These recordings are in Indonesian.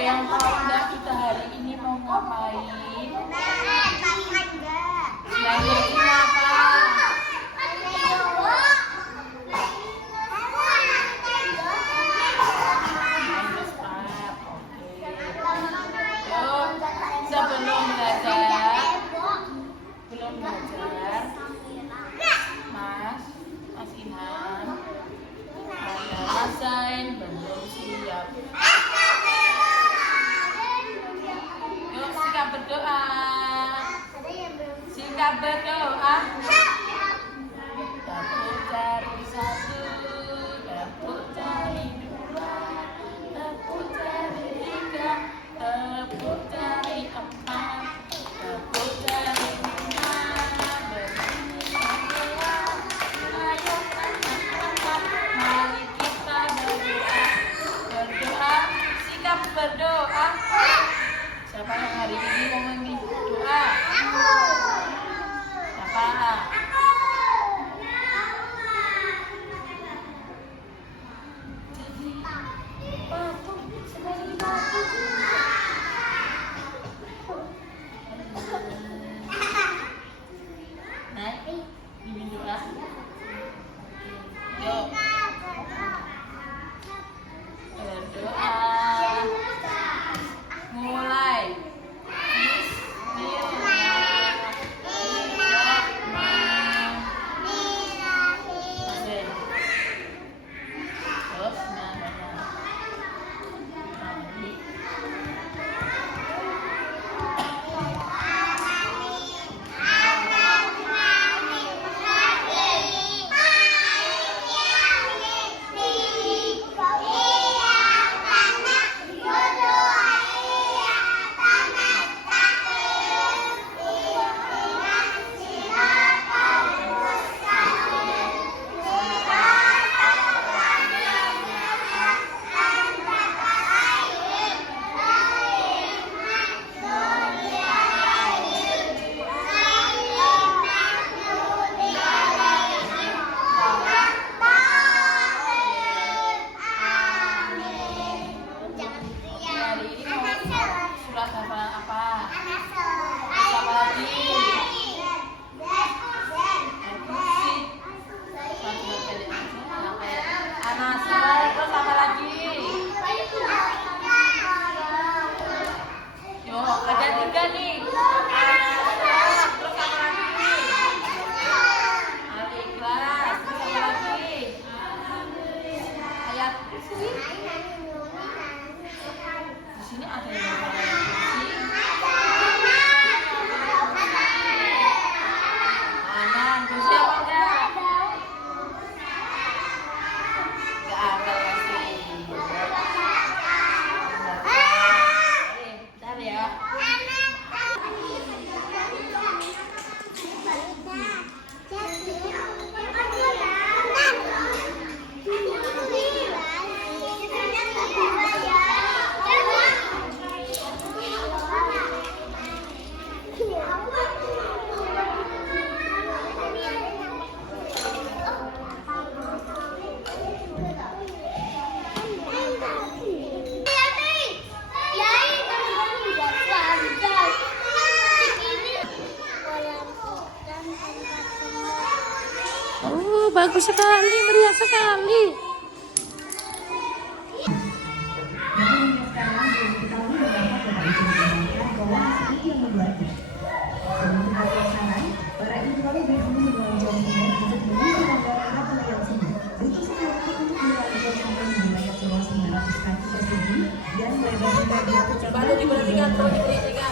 yang tahu nggak kita hari ini mau ngapain? Belajar apa? Sebelum belajar, Mas Inhan, ada rasain belum siap. Yuk sikap berdoa. Sikap berdoa. Dapur cari satu, dapur cari dua, dapur cari tiga, dapur cari empat, dapur cari lima, ayo anak-anak, mari kita berdoa. Berdoa, sikap berdoa. Siapa yang hari ini mau memimpin doa? Siapa? Bimbing doa. Yuk. Berdoa. Mulai. Oh, bagus sekali, meriah sekali. Baru diperhatikan, terus diperhatikan.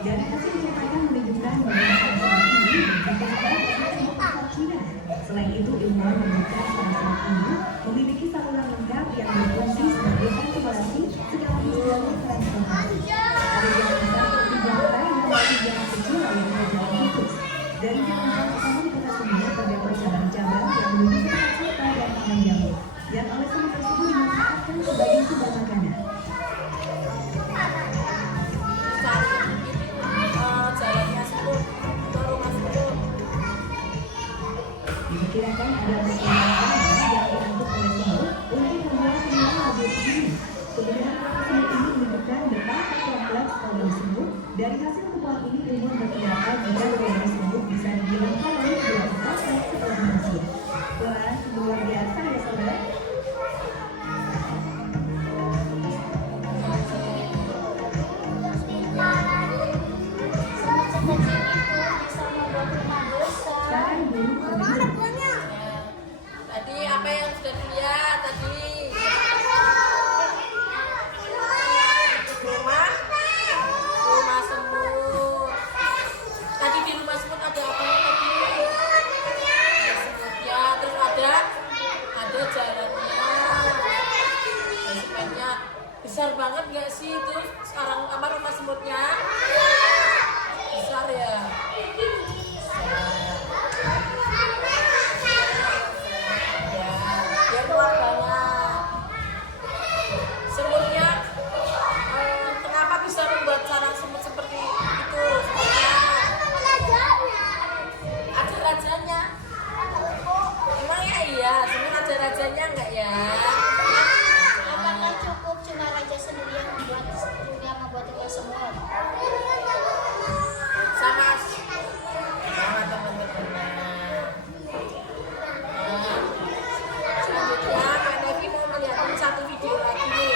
Dari hasil penyelidikan menunjukkan bahwa salah ini merupakan Cina. Selain itu, ilmuwan menemukan salah ini memiliki saluran lengkap yang berfungsi sebagai ventilasi sekaligus jalur transportasi. Ada jalan besar seperti jalan raya dan jalan kecil yang berjalan tikus. Dari jalan utama di kota Sumber terdapat cabang-cabang yang menuju ke kota dan Taman Jambu. Yang oleh salah tersebut dimanfaatkan sebagai sumber makanan. Jalannya 10 ke rumah 10. hasil temuan ini ilmuwan berpendapat jika teori semut bisa dibilang oleh dilakukan oleh seorang manusia. Wah, luar biasa ya saudara. Sekarang dulu Tadi apa yang sudah dilihat tadi? Rumah semut. Tadi di rumah semut ada apa tadi? Ya, terus ada jalannya. Sebenarnya besar banget nggak sih itu sekarang apa rumah semutnya? Besar ya. Ya luar banget. Semutnya kenapa bisa membuat sarang semut seperti itu? Ada rajanya. Emang ya iya, semut ada rajanya enggak ya? Apakah cukup cuma raja sendiri yang membuat itu semua? Sama teman-teman. Selanjutnya Kak Devi mau melihat satu video lagi nih.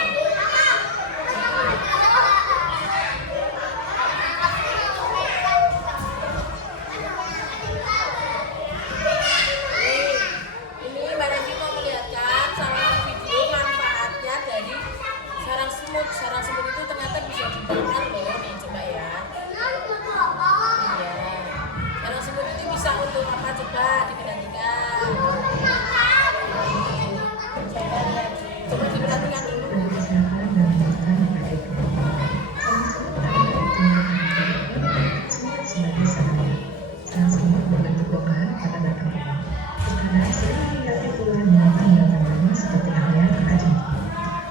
Ini Mbak Devi mau melihatkan salah satu video manfaatnya dari sarang semut. Sarang semut itu ternyata bisa dibakar loh. Nih coba ya. Iya. Sarang semut itu bisa untuk apa coba diperhatikan. Coba diperhatikan dulu.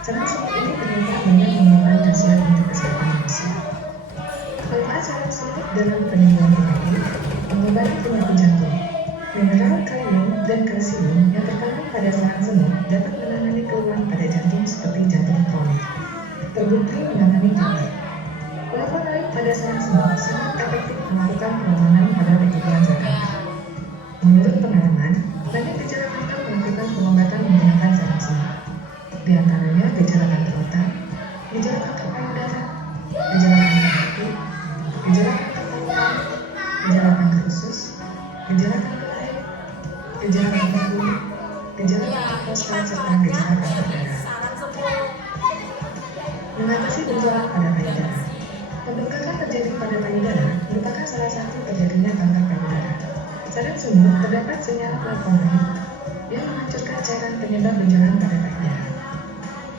Sarang semut ini ternyata banyak menyimpan khasiat untuk kesehatan manusia. Manfaat sarang semut dalam penyembuhan penyakit, mengobati penyakit jantung. Mineral kalium dan kalsium yang terkandung pada sarang semut dapat menangani keluhan pada jantung seperti jantung kronik. Terbukti menangani kanker. Flavonoid pada sarang semut sangat efektif melakukan perlawanan pada pertumbuhan zat kanker. Menurut pengalaman, banyak gejala kanker melakukan pengobatan menggunakan sarang semut. Di antaranya gejala kanker otak, gejala kanker payudara, gejala kanker hati, gejala kanker paru-paru, gejala kanker usus, gejala kanker rahim, gejala kanker kulit, gejala kanker prostat serta gejala kanker darah. Sarang semut. Mengatasi benjolan pada payudara. Pembengkakan terjadi pada payudara merupakan salah satu terjadinya kanker payudara. Sarang semut terdapat senyawa flavonoid yang menghancurkan cairan penyebab benjolan pada payudara.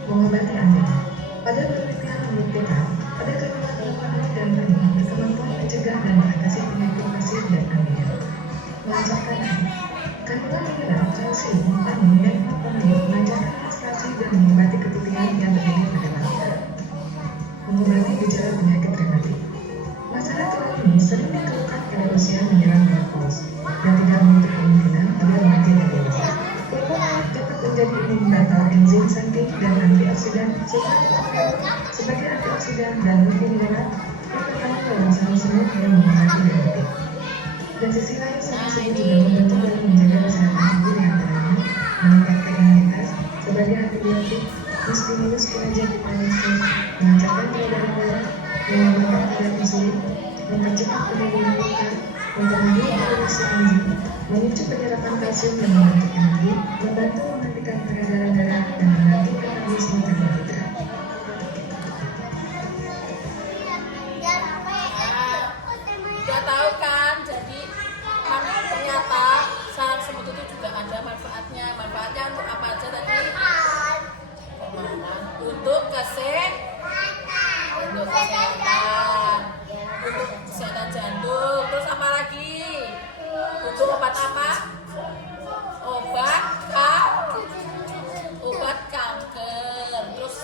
Mengobati anemia. Pada penelitian membuktikan pada kandungan flavonoid dan tanin berkemampuan mencegah dan mengatasi penyakit pasif dan anemia. Melancarkan air. Kandungan mineral, kalsium, tanin, dan flavonoid melancarkan menstruasi dan mengobati ketitian yang terjadi pada wanita. Mengobati gejala penyakit rematik. Masalah tulang ini sering dikeluhkan pada usia menjelang menopause dan tidak menutup kemungkinan pada remaja dan dewasa. Flavonoid dapat menjadi inhibitor enzim samping dan antioksidan sebagai antioksidan dan multimineral yang terkandung dalam sarang semut yang mengobati rematik. Dan sisi lain, sarang semut juga membantu dalam menjaga kesehatan tubuh yang antaranya meningkatkan imunitas sebagai antibiotik, menstimulus kinerja vitamin, melancarkan peredaran darah, mengembangkan kadar insulin, mempercepat penyembuhan luka, mempengaruhi produksi enzim, memicu penyerapan kalsium yang membentuk energi, membantu menghentikan peredaran darah, dan membantu metabolisme karbohidrat. Udah tahu kan, jadi ternyata sarang semut itu juga ada manfaatnya. Manfaatnya untuk apa aja tadi? Untuk kesehatan, untuk kesehatan jantung. Terus apa lagi? Untuk obat apa? Obat kanker. Terus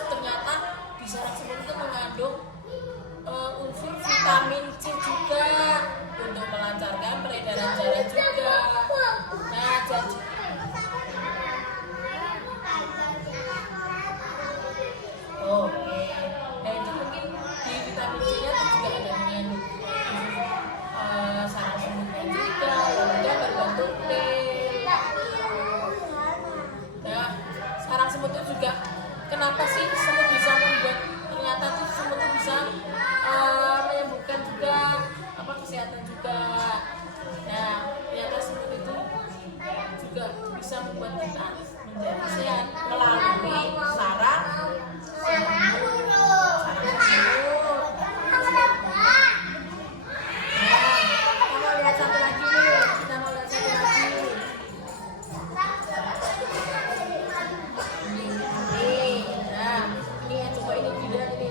kesehatan juga. Nah, ternyata semut itu juga bisa membuat kita menjadi sehat melalui saraf semut. Kita mau lihat satu lagi nih. Kita mau lihat satu lagi. Nah, ini yang coba ini dia ini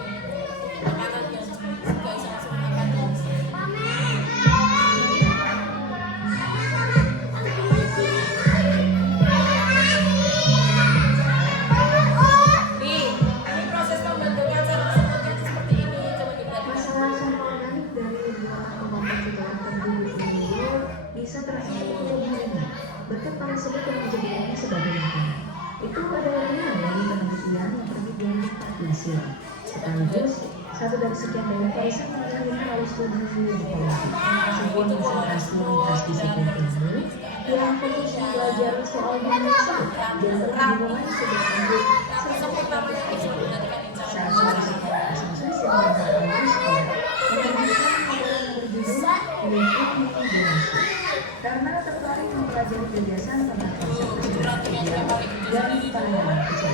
makanan yang disukai sama semut apa nih? Nih, ini proses pembentukan saraf semutnya itu seperti ini. Coba diperhatikan. Masalah sampel organik dari dua kelompok setelah penduduk ini bisa terjadi kelebihannya berkat para sebut yang menjadikannya sebagai makanan. Itu adalah benar dari penelitian yang terbit 2014 silam. Sekaligus, satu dari sekian banyak riset yang dilakukan oleh studi ekologi. Sebuah konsentrasi lintas disiplin ilmu yang fokus mempelajari soal dunia semut dan perkembangan sejak hidup Nah, semut namanya ini coba diperhatikan di cara saat cara. kasus yang berkaitan dengan menerbitkan novel berjudul Melingkupi Generasi karena tertarik mempelajari gagasan tentang konsep tersebut dan penanganan kecil.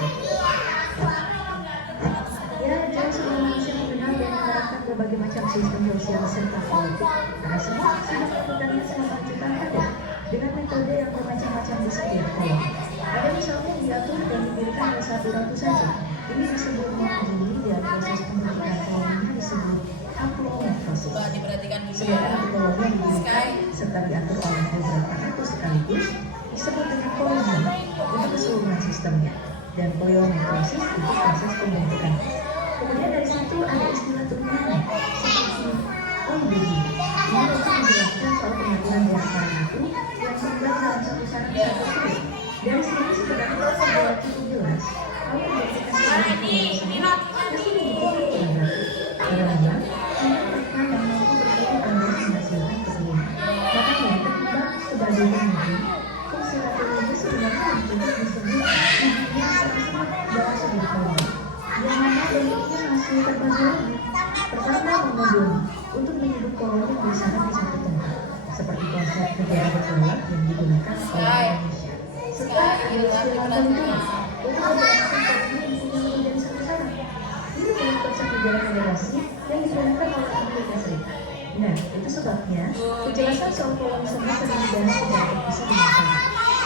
Ya, jauh sebelum manusia mengenal dan menerapkan berbagai macam sistem sosial serta politik, karena semua sudah melakukannya selama jutaan tahun dengan metode yang bermacam-macam di setiap koloni. Ada misalnya yang diatur dan didirikan oleh satu ratu saja. Ini disebut monogami dan proses pembentukan koloninya disebut haplometrosis. Coba diperhatikan dulu ya. Sedangkan koloni yang didirikan serta diatur oleh beberapa ratu sekaligus disebut dengan koloni untuk keseluruhan sistemnya. Dan pleometrosis itu proses pembentukan. Kemudian dari situ ada istilah turunannya seperti onboarding. Ini untuk menjelaskan soal pengaturan di antara ratu yang tinggal dalam satu sarang tersebut. Dari sini sebenarnya sudah cukup jelas kalau identitas seorang Ini laki-laki. karena mereka yang mampu berkaitan dengan menghasilkan keturunan. Makanya ketimbang sebagai pemimpin, fungsi ratu itu sebenarnya juga disebut ibunya sama-sama dalam sebuah koloni. Yang mana bentuknya masih terbagi lagi. Pertama, mengunjungi untuk menyebut koloni bersama di satu tempat, seperti konsep negara bergerak yang digunakan oleh Indonesia. Setelah ada istilah bentuk untuk menjelaskan koloni dipunyai menjadi satu sarang. Ini adalah konsep negara federasi yang digunakan oleh Amerika Serikat. Nah, itu sebabnya penjelasan soal koloni semut sering dibahas secara terpisah dengan sarang.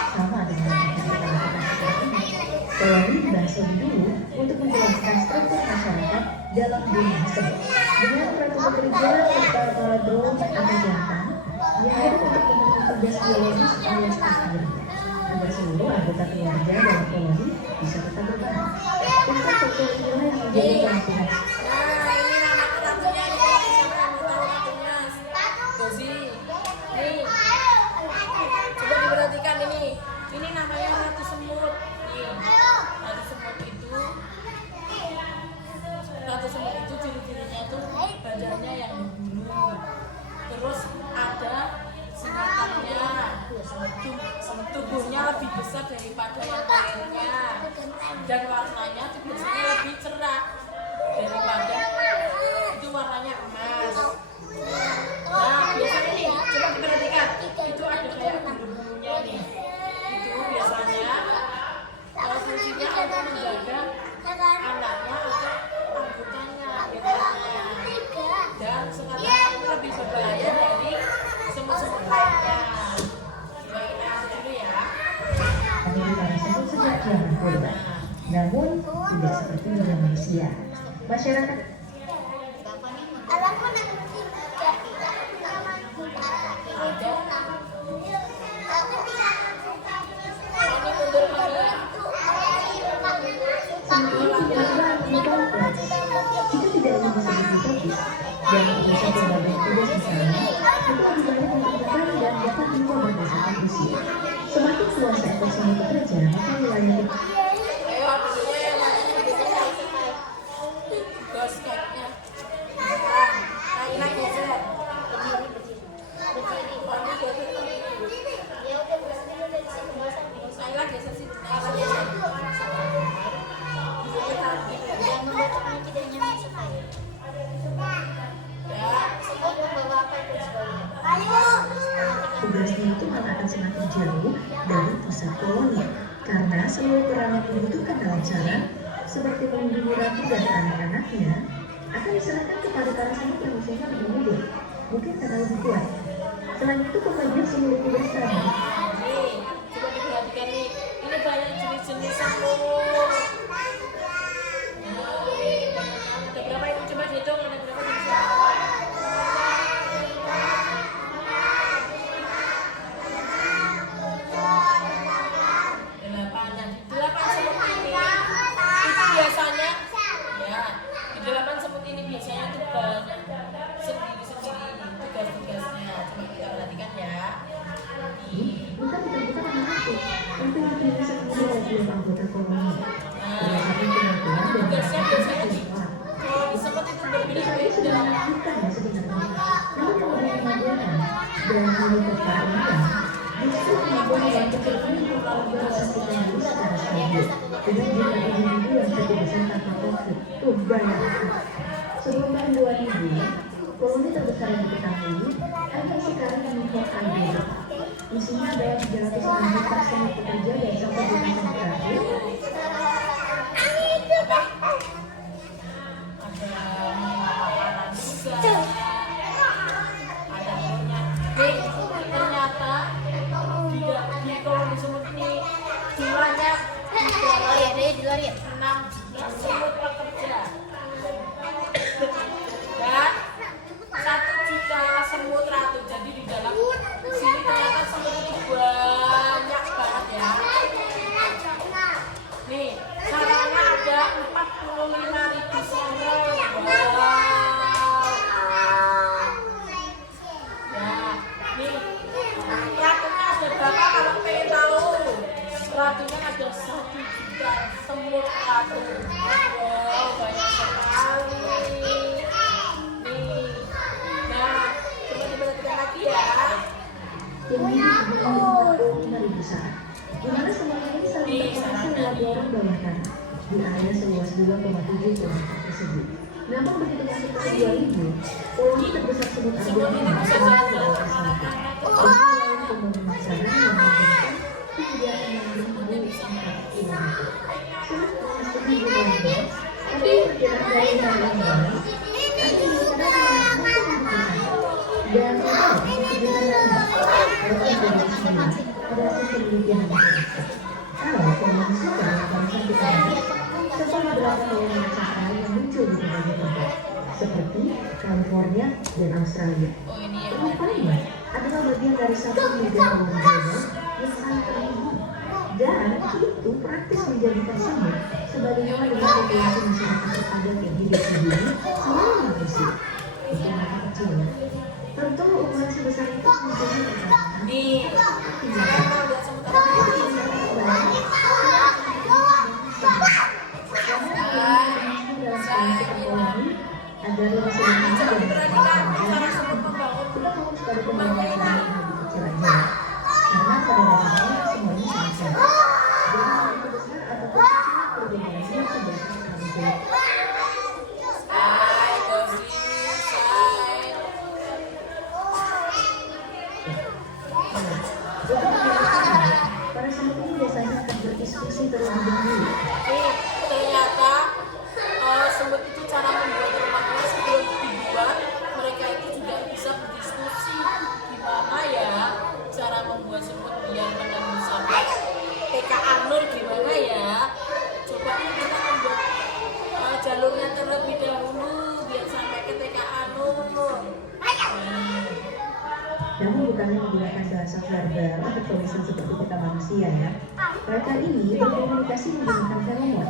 Sama dengan yang kita lakukan sekarang ini. Koloni dibahas lebih dulu untuk menjelaskan struktur masyarakat dalam dunia tersebut. Dengan ratu bekerja serta para drone atau jantan yang ada untuk memenuhi tugas biologis alias pastinya agar seluruh anggota keluarga dalam koloni bisa tetap bertahan. Konsep sosial inilah yang menjadi pelatihan. Nah, ini nama ratunya ini. Siapa yang mau tahu ratunya? Gozi. Nih, coba diperhatikan ini. Ini namanya ratu semut. Nih, ratu semut itu ciri-cirinya tuh badannya yang berbulu. Terus ada singatannya. Tubuhnya lebih besar daripada yang lainnya. Dan warnanya tuh biasanya lebih cerah daripada itu warnanya emas. Nah, biasanya nih, coba diperhatikan, itu ada kayak bulu-bulunya nih. Itu biasanya fungsinya untuk menjaga anaknya atau anggotanya biasanya. Dan sekarang ini lebih berbahaya dari semut-semut lainnya. Coba dulu ya. Amerika tersebut sejak zaman purba. Namun, tidak seperti dunia manusia. Masyarakat Ini mundur lagi. semakin tidaklah kompleks. Jika tidak ingin disebut utopis dan mengurusan berbagai tugas misalnya, itu lebih banyak memperlukan dan dapat juga berdasarkan usia. Semakin tua seekor semut bekerja, maka wilayah Ayo, dulunya yang mana? Gas kayaknya. Kaina geser. Kaila geser sih. Kaila geser. Yang membutuhkan tidak nyaman sekali. Ya. Sebab membawa apa itu sebagainya. Tugasnya itu malah akan semakin jauh dari pusat koloni karena seluruh peran yang dibutuhkan dalam cara seperti melindungi ratu dan anak-anaknya akan diserahkan kepada para semut yang usianya lebih muda, mungkin karena lebih kuat. Selain itu, pembagian seluruh tugas tadi Nih, coba diperhatikan nih. Ini banyak jenis-jenis semut. Ada berapa itu? Coba dihitung. Ada berapa jenis semut? Delapan. Nah, di delapan semut ini itu biasanya, ya, di delapan semut ini biasanya itu banyak sendiri-sendiri tugas-tugasnya. Coba kita perhatikan ya. bukan kita akan masuk untuk memilih sepuluh dari anggota koloni. Berdasarkan kemampuan dan Tugasnya biasanya di orang. koloni semut itu Kita berbeda-beda. melakukan ya sebenarnya. Namun yang lebih mengagumkan dan lebih tertarik justru kemampuan yang kecil ini memperhatikan diri secara stabil dengan jumlah individu yang satu besar tanpa konflik. Bayangkan, sebelum tahun 2000, koloni terbesar yang diketahui hanya sekarang yang Hokkaido. Isinya adalah 306 juta semut pekerja dan 1 juta semut terakhir. Ternyata di koloni semut ini jumlahnya Oh iya, dia di luar ya. 6 juta semut pekerja dan 1 juta semut ratu. Jadi di dalam sini ternyata semut itu banyak banget ya. Nih, sarangnya ada 45.000 sarang. Wow. Nah, nih ratunya ada berapa kalau pengen tahu? Ratunya ada 1 juta semut ratu. Wow, banyak sekali. Nih, nah coba diperhatikan lagi ya. Yang ini adalah 45.000 sarang, di mana semuanya ini saling terkoneksi lewat lorong bawah tanah di area seluas 2,7 km tersebut. Namun begitu masuk ke 2000, koloni terbesar semut Semut ini bisa jalan-jalan ke mana-mana. selain pembangunan sarang yang memberikan kemudian yang lebih 4 km. Semut memasuki jumlahnya, tapi perkiraan dari yang baik, ada yang sekarang yang dan ada hasil penelitian yang berbeda. Kalau koloni suka dalam satu tahun, serta beberapa koloni cakar yang muncul di berbagai tempat, seperti California dan Australia. Oh ini yang Rupanya adalah bagian dari satu mega koloni global yang sangat terhubung, dan itu praktis menjadikan semut sebagai hewan dengan populasi masyarakat terpadat yang hidup sendiri selalu bersih. Untuk mereka kecil, tentu ukuran sebesar itu munculnya pertanyaan. nih. Sekarang lihat semut apa? Agar lebih sederhana Coba dan diperhatikan cara semut membangun. kita fokus pada pembangunan yang lebih kecil aja, karena pada dasarnya semuanya sama saja. Jangan itu besar atau kecil, perbedaannya tidak akan jauh. Hai, Gosi, hai. Para semut ini biasanya akan berdiskusi terlebih dahulu. Nih, ternyata semut itu cara membuat rumahnya sebelum dibuat, mereka itu juga bisa berdiskusi gimana ya cara membuat semut biar menembus sampai TKA Nur gimana ya. Coba kita membuat jalurnya terlebih dahulu biar sampai ke TKA Nur. Namun bukannya menggunakan bahasa verbal atau tulisan seperti kita manusia ya. Mereka ini berkomunikasi menggunakan feromon.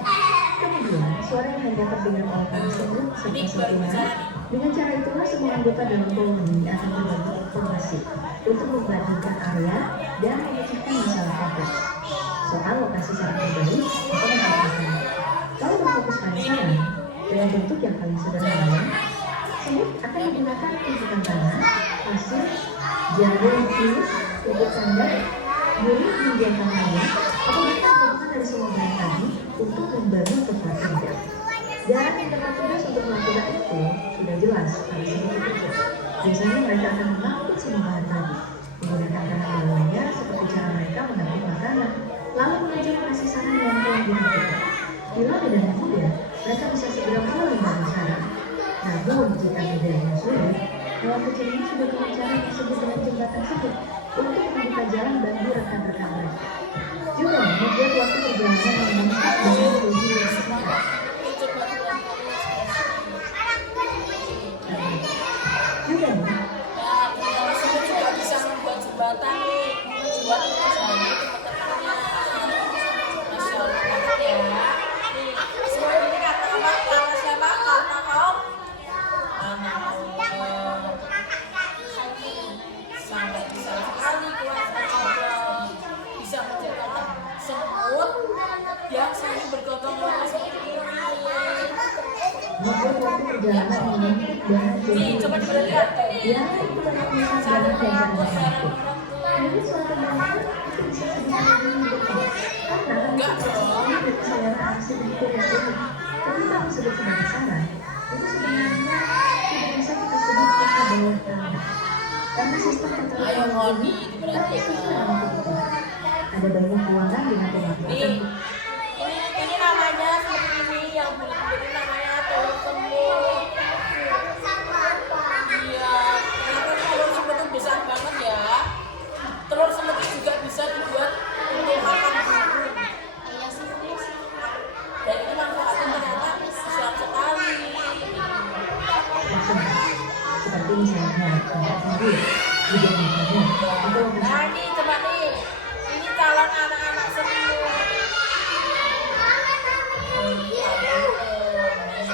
Kemudian suara yang hanya terdengar oleh para semut serta sentuhan. Dengan cara itulah semua anggota dalam koloni akan berbagi informasi untuk membandingkan area dan memecahkan masalah kompleks. Soal lokasi sarang terbaik atau memperhatikan. Kalau berfokus pada sarang dalam bentuk yang paling sederhana, semut akan menggunakan tumpukan tanah, pasir, jarum filus, pupuk kandang, murid menjadi tanahnya, atau bahkan gabungan dari semua bahan tadi untuk membangun tempat tinggal. Dan yang tepat tugas untuk melakukan itu sudah jelas pada semua pekerja. Biasanya mereka akan mengangkut semua bahan tadi, menggunakan tangan lainnya seperti cara mereka mengambil makanan, lalu mengajak kasih saran yang telah dilakukan. Bila bedanya mudah, mereka bisa segera pulang dari sana. Namun jika bedanya sulit, hewan kecil ini sudah punya cara yang disebut dengan jembatan sebut untuk membuka jalan bagi rekan-rekan mereka. Juga membuat waktu perjalanan yang meningkat dengan lebih cepat. Juga Nah, kita juga bisa membuat jembatan nih buat teman-temannya. Masya Allah banget ya. Nih, semua ini kata apa? Kata siapa? Kata kaum anak sampai bisa sekali kuasa Allah bisa menciptakan semut yang saling bergotong royong seperti ini. membuat waktu perjalanan yang meningkat dengan Nih, coba dilihat. Ya, itu adalah Saling dan mengatur, cara saling mengatur. menentu. Jadi suatu momen itu bisa sedikit lebih dekat. Karena Enggak dong. ini dari saluran aksi berikut yang unik. Ketika disebut sebagai sarang, itu sebenarnya tidak bisa kita sebut kata bawah tanah. Karena sistem Ayo keteraturan Ngoni ini diperhatikan. ada banyak ruangan dengan Nih, pemanfaatan ini namanya seperti ini yang bulat-bulat ini namanya telur semut. Iya, ternyata telur semut itu besar banget ya. Telur semut itu juga bisa dibuat untuk makan burung. Dan itu manfaatnya ternyata besar sekali. maksudnya. Seperti misalnya tempat tidur, juga misalnya atau Nah ini coba nih, ini calon anak-anak semut.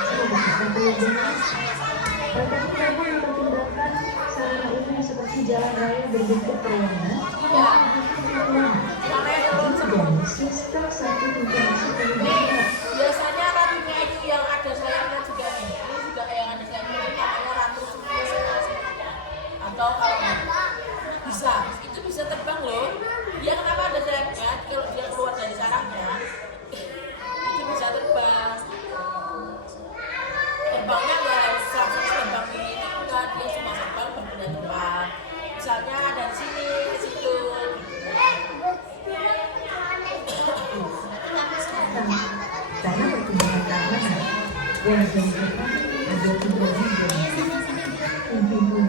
menggunakan perlindungan. Mereka tidak pun mempertimbangkan sarana umum seperti jalan raya berbentuk terowongan Iya, dan namanya telur semut. dan sistem satu informasi Nih, pendidikan. biasanya ratunya itu yang ada sayapnya juga nih. Ini juga yang ada sayapnya ini namanya ratu semut. Atau kalau bisa, itu bisa terbang loh. Dia kenapa ada sayapnya? Kalau dia keluar dari sarangnya, itu bisa terbang. Terbangnya nggak harus langsung terbang di ini, enggak. Dia cuma terbang berpindah tempat. Misalnya dari sini ke situ. Karena pertimbangan keamanan, warga Jepang ada 3 ribuan individu.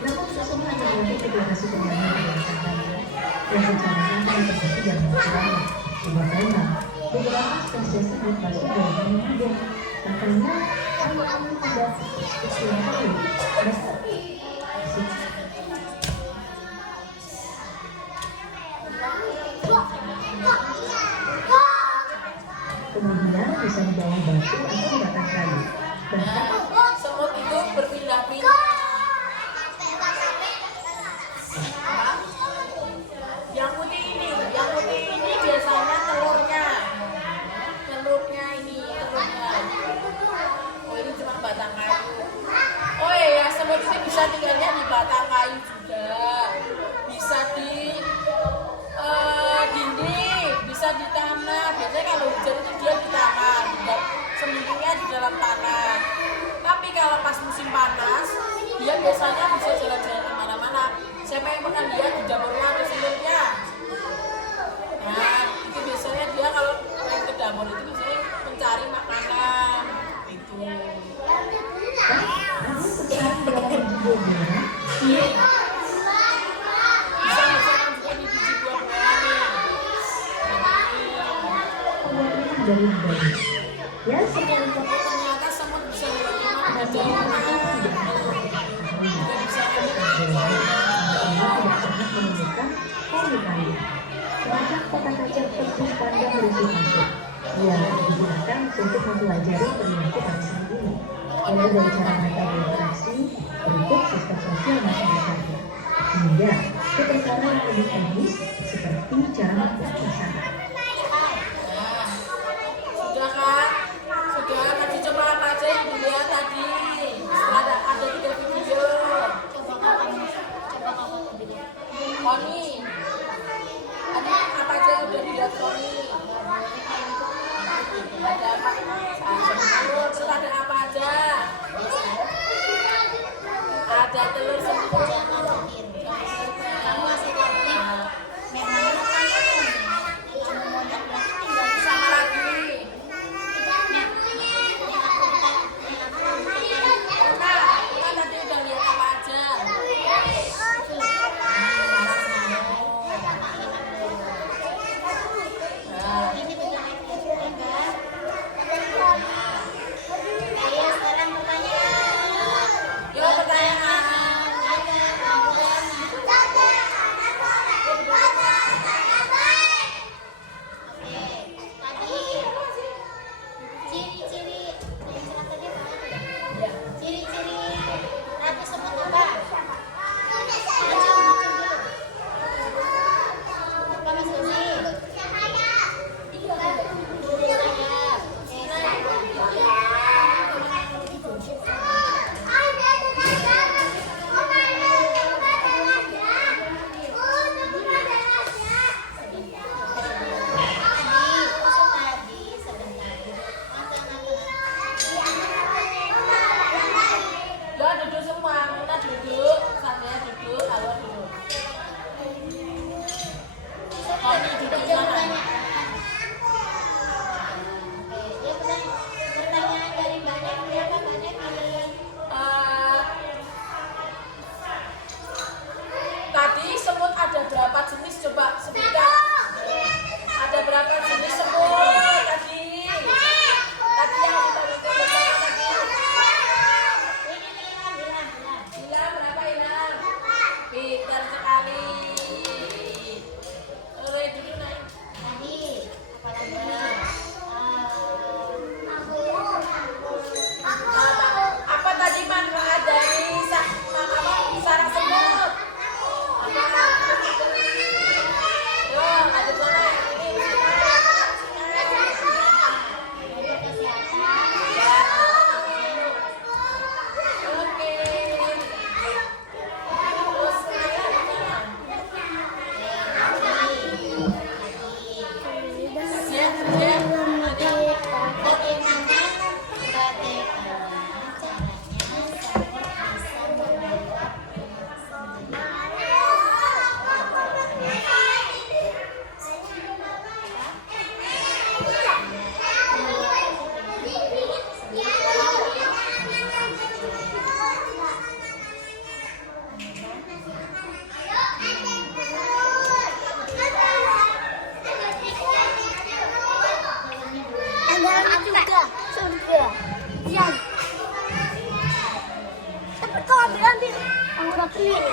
Namun semua hanya berarti deklarasi pembangunan yang katanya dan secara santai terbagi dalam masyarakat. Sebab memang beberapa spesies tersebut masuk dalam mudah. Makanya kami tidak setiap kali mereka kemudian bisa di bawah batu atau di batang kayu. Bahkan Nah, semut itu berpindah-pindah. Yang putih ini biasanya telurnya ini telurnya. Oh ini cuma batang kayu. Oh iya, semut ini bisa tinggalnya di batang kayu juga. Bisa di dinding, bisa di tanah. Biasanya kalau hujan itu dia di tanah, sembunyinya di dalam tanah. Tapi kalau pas musim panas, dia biasanya bisa jalan-jalan kemana-mana. Siapa yang pernah lihat di dapurnya ada semutnya? Nah, itu biasanya dia kalau main ke dapur itu biasanya mencari makanan. Itu. namun sekarang dalam uji bola Iya. Bisa misalkan juga di biji buah-buahan nih. pembuatan dari bayi. Ya, semua itu Ternyata semut bisa lewat rumah dan jauh. Juga bisa tidak sangat menemukan komunikasi. Semacam kota kaca tembus pandang berisik masuk. Yang digunakan untuk mempelajari perilaku bangsa ini. Mulai dari cara mereka berinteraksi, berikut sistem sosial masyarakatnya. Hingga ke perkara yang lebih teknis seperti cara membuat pasangan. Nah, sudah kan? Sudah, tadi coba apa aja yang dilihat tadi? Setelah ada 3 video. Koni, apa aja yang udah dilihat Koni? Ada apa? Terus ada apa aja? Ada Ada juga surga. Iya. Tapi kau ambil. Kamu udah pilih.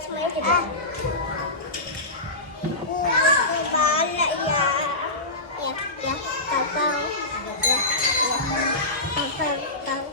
Semuanya kita. Banyak ya. Ya, tahu. Ya. Tahu.